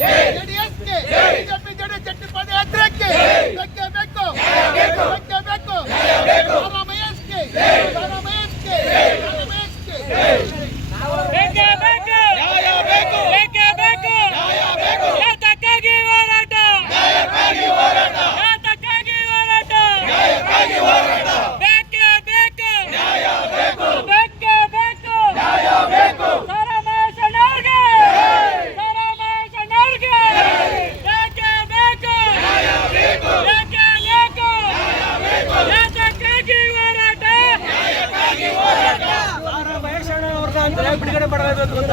జై జేడీఎస్ కే జై ಬಿಡುಗಡೆ ಮಾಡಬೇಕು ಅಂತ.